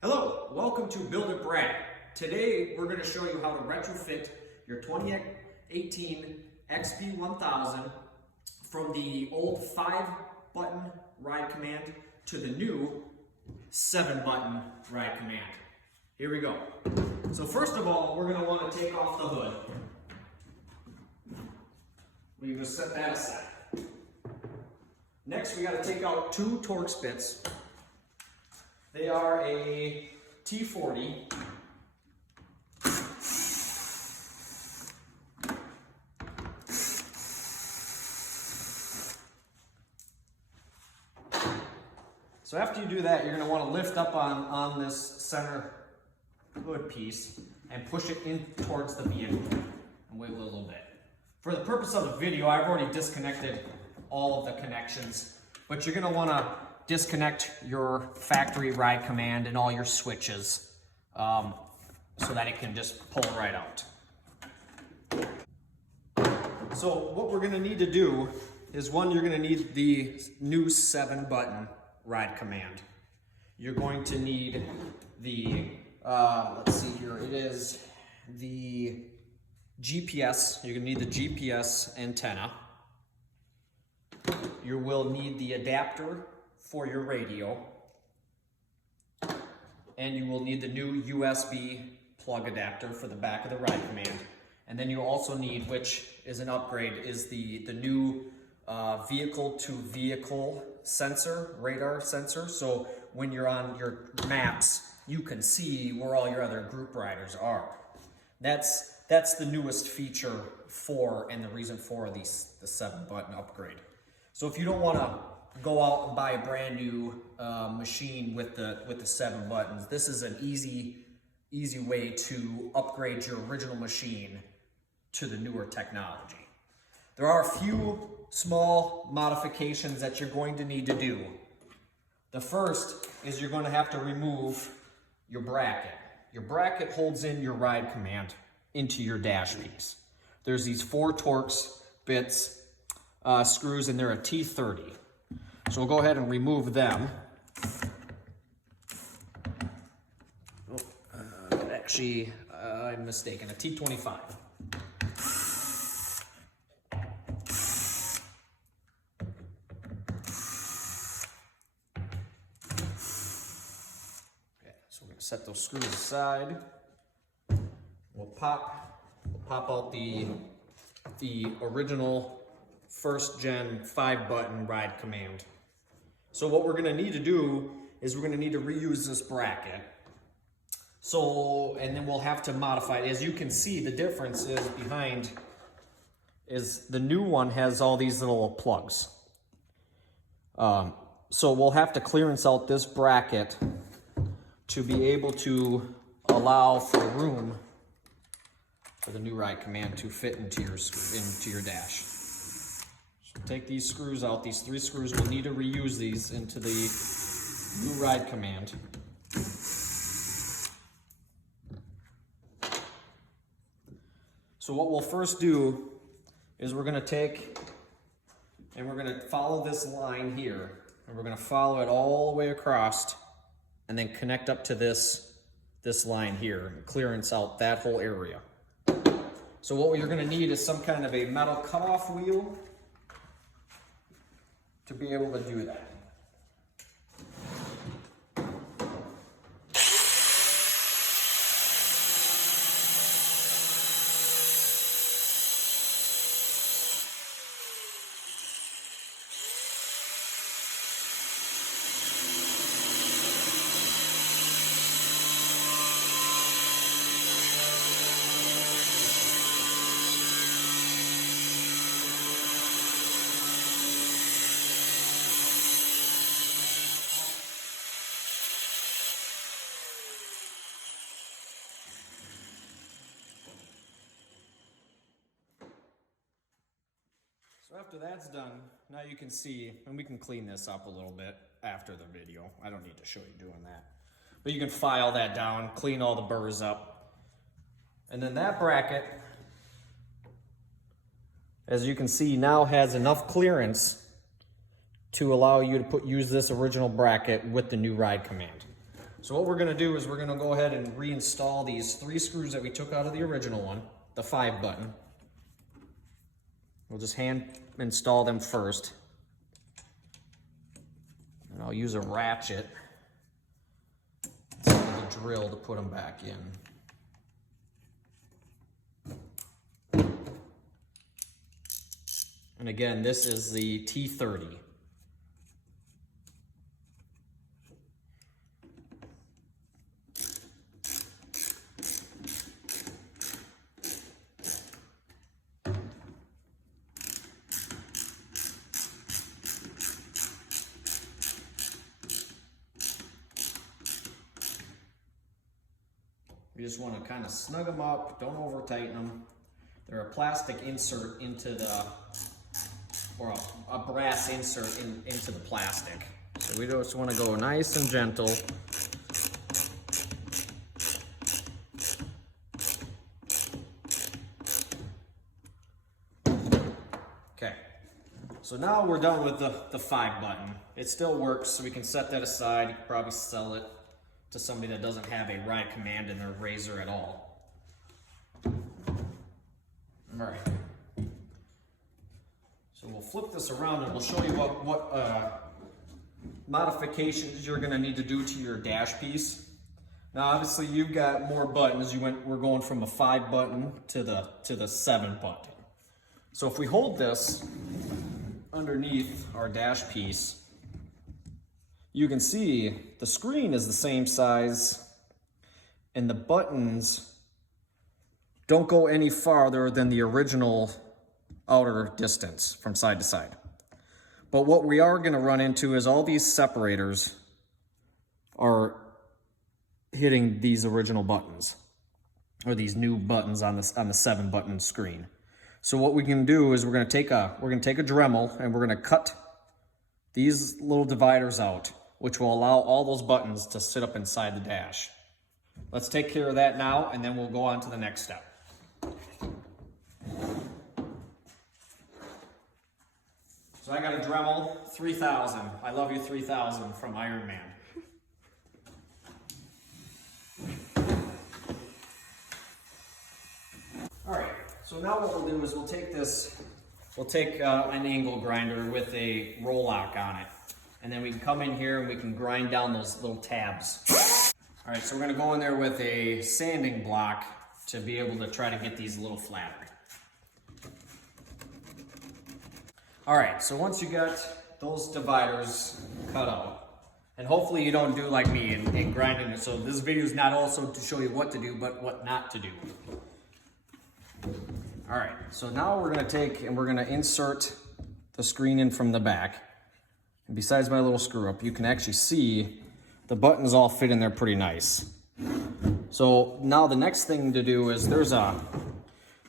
Hello, welcome to Build It Brad. Today we're going to show you how to retrofit your 2018 XP 1000 from the old 5-button ride command to the new 7-button ride command. Here we go. So first of all, we're going to want to take off the hood. We can just set that aside. Next, we got to take out 2 Torx bits. They are a T40 So after you do that, you're going to want to lift up on this center hood piece and push it in towards the vehicle and wiggle it a little bit. For the purpose of the video, I've already disconnected all of the connections, but you're going to want to disconnect your factory ride command and all your switches so that it can just pull right out. So what we're going to need to do is, one, you're going to need the new 7-button ride command. You're going to need the, let's see here, it is the GPS. You're going to need the GPS antenna. You will need the adapter for your radio, and you will need the new USB plug adapter for the back of the ride command. And then you also need, which is an upgrade, is the new vehicle-to-vehicle sensor, radar sensor. So when you're on your maps, you can see where all your other group riders are. That's the newest feature for, and the reason for the 7-button upgrade. So if you don't want to go out and buy a brand new machine with the 7 buttons, this is an easy way to upgrade your original machine to the newer technology. There are a few small modifications that you're going to need to do. The first is you're going to have to remove your bracket. Your bracket holds in your ride command into your dash piece. There's these 4 Torx bits, screws, and they're a T30. So we'll go ahead and remove them. Actually, I'm mistaken, a T25. Okay, so we're going to set those screws aside. We'll pop out the original 1st gen 5-button ride command. So what we're going to need to do is we're going to need to reuse this bracket. So, and then we'll have to modify it. As you can see, the difference is behind is the new one has all these little plugs. So we'll have to clearance out this bracket to be able to allow for room for the new ride command to fit into your dash. Take these screws out. These 3 screws, we'll need to reuse these into the new ride command. So what we'll first do is we're going to take and we're going to follow this line here, and we're going to follow it all the way across and then connect up to this line here and clearance out that whole area. So what you're going to need is some kind of a metal cutoff wheel to be able to do that. So after that's done, now you can see, and we can clean this up a little bit after the video. I don't need to show you doing that. But you can file that down, clean all the burrs up. And then that bracket, as you can see, now has enough clearance to allow you to use this original bracket with the new ride command. So what we're gonna do is we're gonna go ahead and reinstall these 3 screws that we took out of the original one, the 5 button. We'll just hand install them first. And I'll use a ratchet instead of the drill to put them back in. And again, this is the T30. You just want to kind of snug them up, don't over tighten them. They're a plastic insert into the, or a brass insert into the plastic. So we just want to go nice and gentle. Okay, so now we're done with the 5 button. It still works, so we can set that aside. You can probably sell it to somebody that doesn't have a ride command in their RZR at all. All right. So we'll flip this around and we'll show you what modifications you're gonna need to do to your dash piece. Now obviously you've got more buttons. We're going from a 5 button to the 7 button. So if we hold this underneath our dash piece, you can see the screen is the same size and the buttons don't go any farther than the original outer distance from side to side. But what we are going to run into is all these separators are hitting these original buttons, or these new buttons on the 7 button screen. So what we can do is we're going to take a Dremel and we're going to cut these little dividers out, which will allow all those buttons to sit up inside the dash. Let's take care of that now, and then we'll go on to the next step. So I got a Dremel 3000. I love you 3000 from Iron Man. All right, so now what we'll do is we'll take an angle grinder with a roll lock on it. And then we can come in here and we can grind down those little tabs. All right, so we're gonna go in there with a sanding block to be able to try to get these a little flatter. All right, so once you got those dividers cut out, and hopefully you don't do like me and grinding it. So this video is not also to show you what to do, but what not to do. All right, so now we're gonna take and we're gonna insert the screen in from the back. And besides my little screw up, you can actually see the buttons all fit in there pretty nice. So now the next thing to do is there's a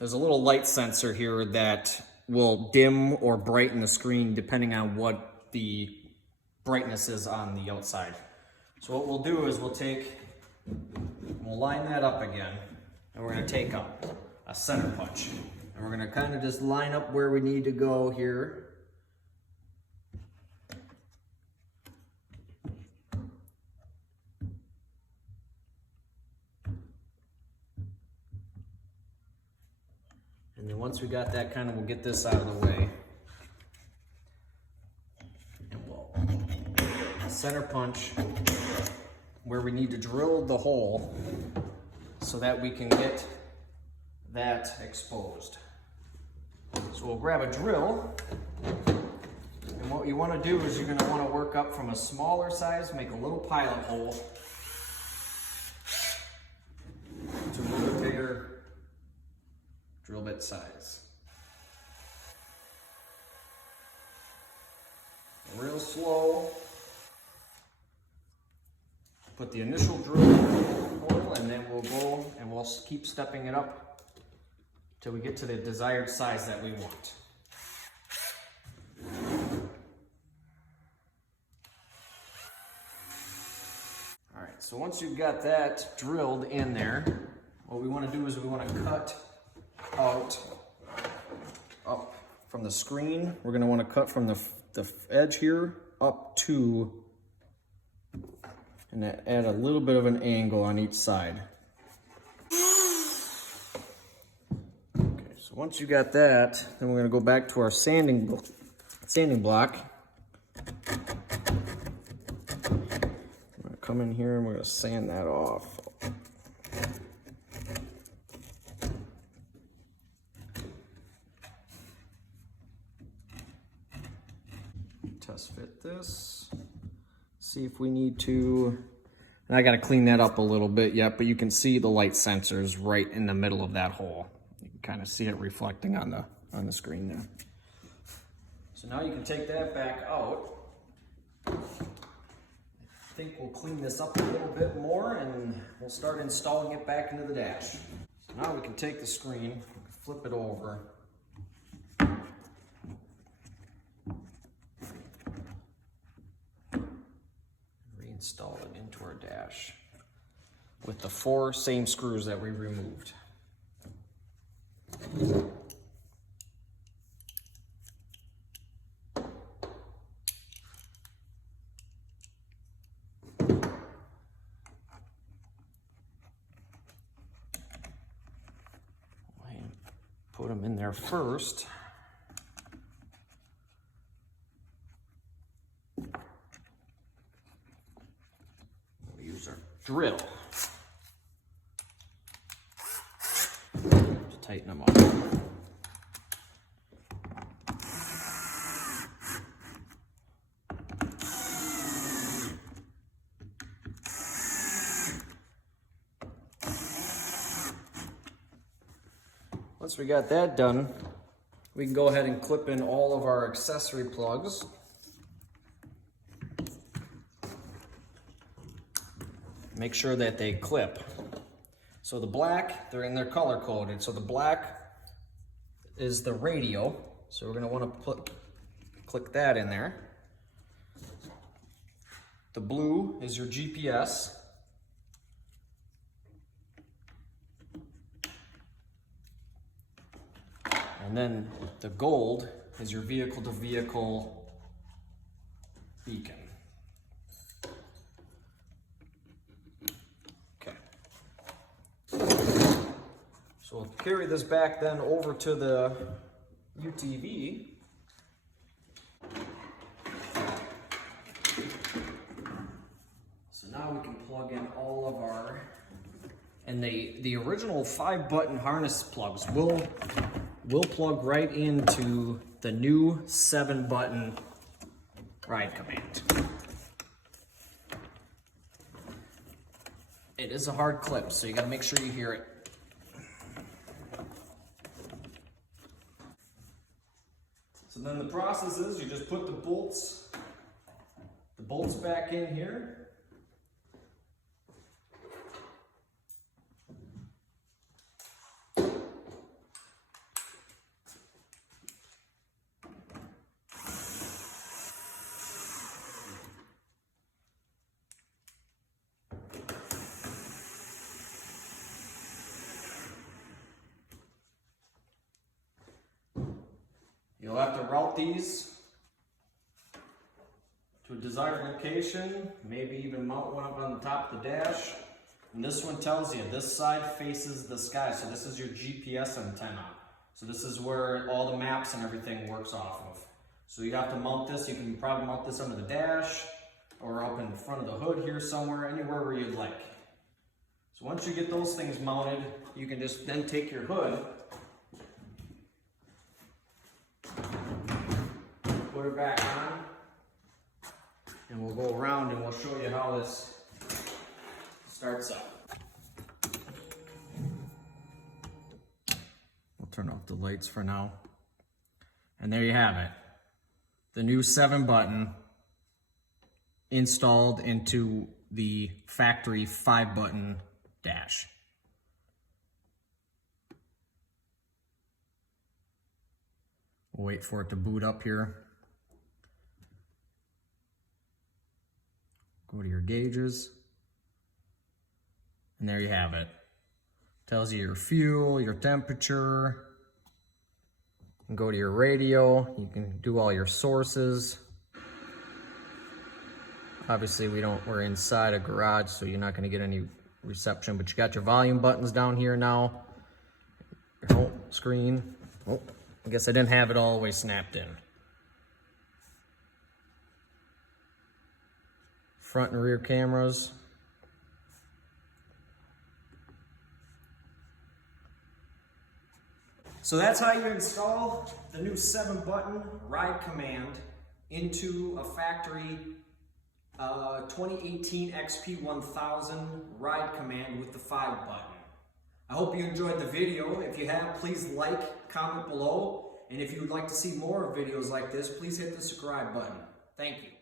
little light sensor here that will dim or brighten the screen depending on what the brightness is on the outside. So what we'll do is we'll line that up again, and we're gonna take a center punch. And we're gonna kind of just line up where we need to go here. And then once we got that we'll get this out of the way. And we'll center punch where we need to drill the hole so that we can get that exposed. So we'll grab a drill, and what you want to do is you're going to want to work up from a smaller size, make a little pilot hole, to a little bigger drill bit size. Real slow. Put the initial drill hole, and then we'll go and we'll keep stepping it up till we get to the desired size that we want. All right, so once you've got that drilled in there, what we want to do is we want to cut out up from the screen. We're going to want to cut from the edge here up to, and add a little bit of an angle on each side. Okay, so once you got that, then we're gonna go back to our sanding block. I'm gonna come in here and we're gonna sand that off. Test fit this. See if we need to, and I gotta clean that up a little bit yet, but you can see the light sensors right in the middle of that hole. You can kind of see it reflecting on the screen there. So now you can take that back out. I think we'll clean this up a little bit more and we'll start installing it back into the dash. So now we can take the screen, flip it over. Reinstall it into our dash with the 4 same screws that we removed. Put them in there first. We'll use our drill to tighten them up. Once we got that done, we can go ahead and clip in all of our accessory plugs. Make sure that they clip. So the black, they're color coded. So the black is the radio. So we're gonna wanna click that in there. The blue is your GPS. And then the gold is your vehicle-to-vehicle beacon. Okay. So we'll carry this back then over to the UTV. So now we can plug in all of our, and the original 5-button harness plugs will plug right into the new 7-button ride command. It is a hard clip, so you gotta make sure you hear it. So then the process is you just put the bolts back in here. You'll have to route these to a desired location, maybe even mount one up on the top of the dash. And this one tells you this side faces the sky, so this is your GPS antenna. So this is where all the maps and everything works off of. So you have to mount this. You can probably mount this under the dash or up in front of the hood here somewhere, anywhere where you'd like. So once you get those things mounted, you can just then take your hood, put it back on, and we'll go around and we'll show you how this starts up. We'll turn off the lights for now. And there you have it. The new 7-button installed into the factory 5-button dash. We'll wait for it to boot up here. Go to your gauges. And there you have it. Tells you your fuel, your temperature. You can go to your radio. You can do all your sources. Obviously we're inside a garage, so you're not gonna get any reception, but you got your volume buttons down here now. Your home screen. Oh, I guess I didn't have it all the way snapped in. Front and rear cameras. So that's how you install the new 7-button ride command into a factory 2018 XP 1000 ride command with the 5-button. I hope you enjoyed the video. If you have, please like, comment below. And if you would like to see more videos like this, please hit the subscribe button. Thank you.